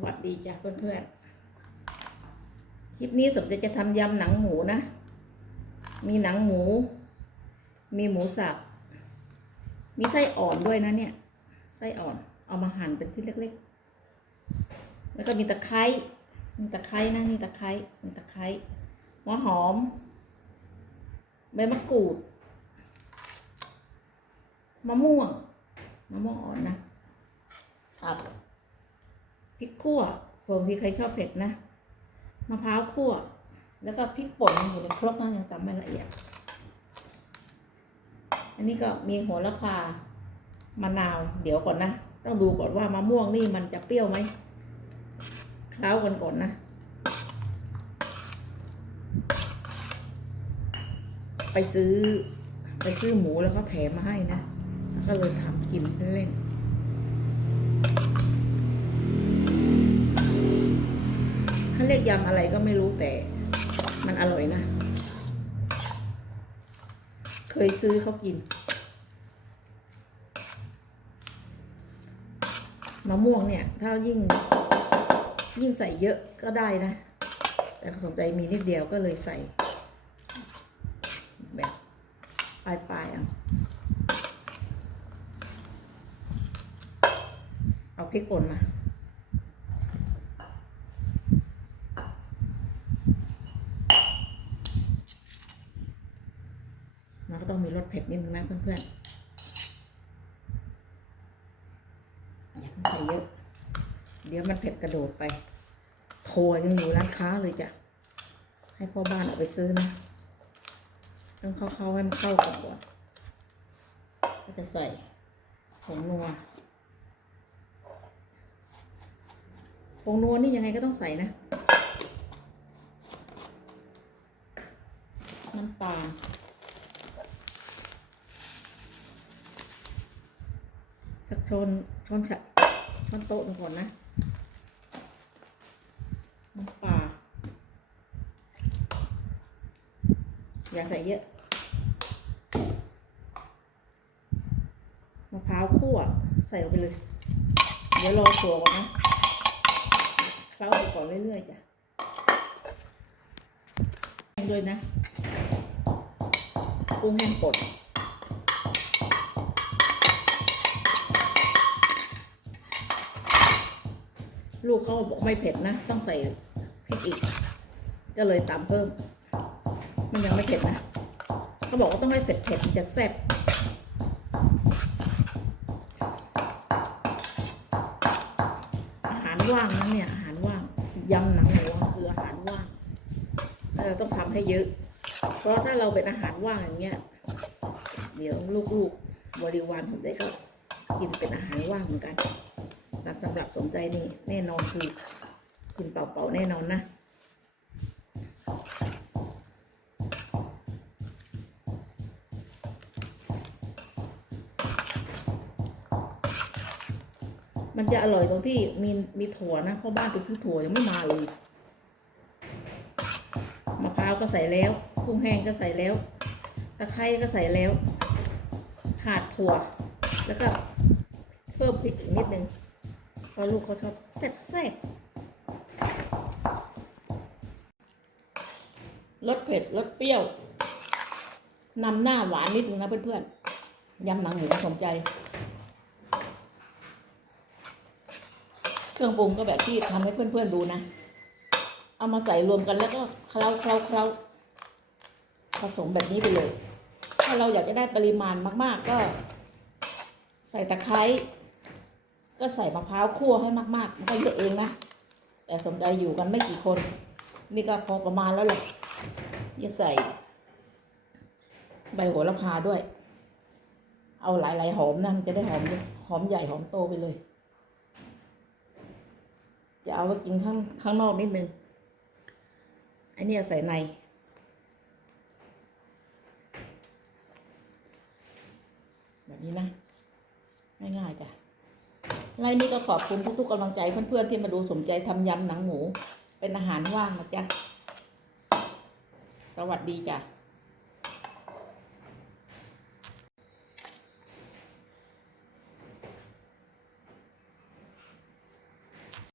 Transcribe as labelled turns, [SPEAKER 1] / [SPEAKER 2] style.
[SPEAKER 1] สวัสดีจ้ะเพื่อนๆ คลิปนี้สมจะจะทำยำหนังหมูนะ มีหนังหมู มีหมูสับ มีไส้อ่อนด้วยนะเนี่ย ไส้อ่อน เอามาหั่นเป็นชิ้นเล็กๆ แล้วก็มีตะไคร้ มีตะไคร้นะนี่ตะไคร้ มีตะไคร้ หัวหอม ใบมะกรูด มะม่วง มะม่วงอ่อนนะสับ พริกขั่วผื่อบางทีใครชอบเผ็ดนะมะพร้าวคั่ว แล้วก็พริกป่นอยู่ในครกนะยังตำไม่ละเอียด อันนี้ก็มีโหระพามะนาว เดี๋ยวก่อนนะ ต้องดูก่อนว่ามะม่วงนี่มันจะเปรี้ยวไหมเคล้ากันก่อนนะ ไปซื้อไปซื้อหมูแล้วเขาแถมมาให้นะ ก็เลยทำกินเล่น เรียกยำอะไรก็ไม่รู้แต่ มันอร่อยนะ เคยซื้อเขากินมะม่วงเนี่ย ถ้ายิ่ง ยิ่งใส่เยอะก็ได้นะ แต่สนใจมีนิดเดียวก็เลยใส่ แบบปลายๆเอาเอาพริกป่นมา มันก็ต้องมีรส เผ็ดนิดนึงนะเพื่อนๆ อย่าเพิ่งใส่เยอะ เดี๋ยวมันเผ็ดกระโดดไป โทรยังอยู่ร้านค้าเลยจ้ะ ให้พ่อบ้านเอาไปซื้อนะ ต้องเข้าๆให้มันเข้ากันก่อนก็จะใส่ผงนัวผงนัวนี่ยังไงก็ต้องใส่นะ น้ำตาล สักช้อนช้อนชะช้อนโต๊ะหนึ่งก่อนนะน้ำปลาอย่าใส่เยอะมะพร้าวคั่วใส่ลงไปเลย เดี๋ยวรอตัวก่อนนะเคล้าไปก่อนเรื่อยๆจ้ะแห้งด้วยนะกุ้งแห้งป่น ลูกเขาบอกไม่เผ็ดนะ ต้องใส่พริกอีก ก็เลยตามเพิ่ม มันยังไม่เผ็ดนะเขาบอกว่าต้องให้เผ็ดเผ็ดจะแซ่บอาหารว่างนะเนี่ยอาหารว่างยำหนังหมูคืออาหารว่างเราต้องทำให้เยอะ เพราะถ้าเราเป็นอาหารว่างอย่างเงี้ยเดี๋ยวลูกๆบริวารผมได้ก็กินเป็นอาหารว่างเหมือนกัน ตามสำหรับสมใจนี่แน่นอนคือกินเปล่าๆแน่นอนนะมันจะอร่อยตรงที่มีมีถั่วนะเพราะบ้านไปซื้อถั่วยังไม่มาเลยมะพร้าวก็ใส่แล้วกุ้งแห้งก็ใส่แล้ว ตะไคร้ก็ใส่แล้ว ขาดถั่ว แล้วก็เพิ่มพริกอีกนิดนึง ราะลูกเขาชอบแซ่บแซ่บรสเผ็ดรสเปรี้ยวนำหน้าหวานนิดนึงนะเพื่อนๆยำหนังหมูสมใจ เครื่องปรุงก็แบบที่ทำให้เพื่อนๆดูนะ เอามาใส่รวมกันแล้วก็เคล้าเคล้าเคล้าผสมแบบนี้ไปเลย ถ้าเราอยากจะได้ปริมาณมาก ๆ ก็ ใส่ตะไคร้ ก็ใส่มะพร้าวคั่วให้มากๆมันก็เยอะเองนะแต่สมใจอยู่กันไม่กี่คน นี่ก็พอประมาณแล้วแหละจะใส่ ใบโหระพาด้วย เอาหลายๆหอมนะมันจะได้หอมหอมใหญ่หอมโตไปเลย จะเอาไว้กินข้างข้างนอกนิดนึงไอเนี่ยใส่ในแบบนี้นะ ง่ายๆจ้ะ ไล่นี่ก็ขอบคุณทุกๆกำลังใจเพื่อนๆที่มาดูสมใจทำยำหนังหมู เป็นอาหารว่างนะจ๊ะ สวัสดีจ้ะ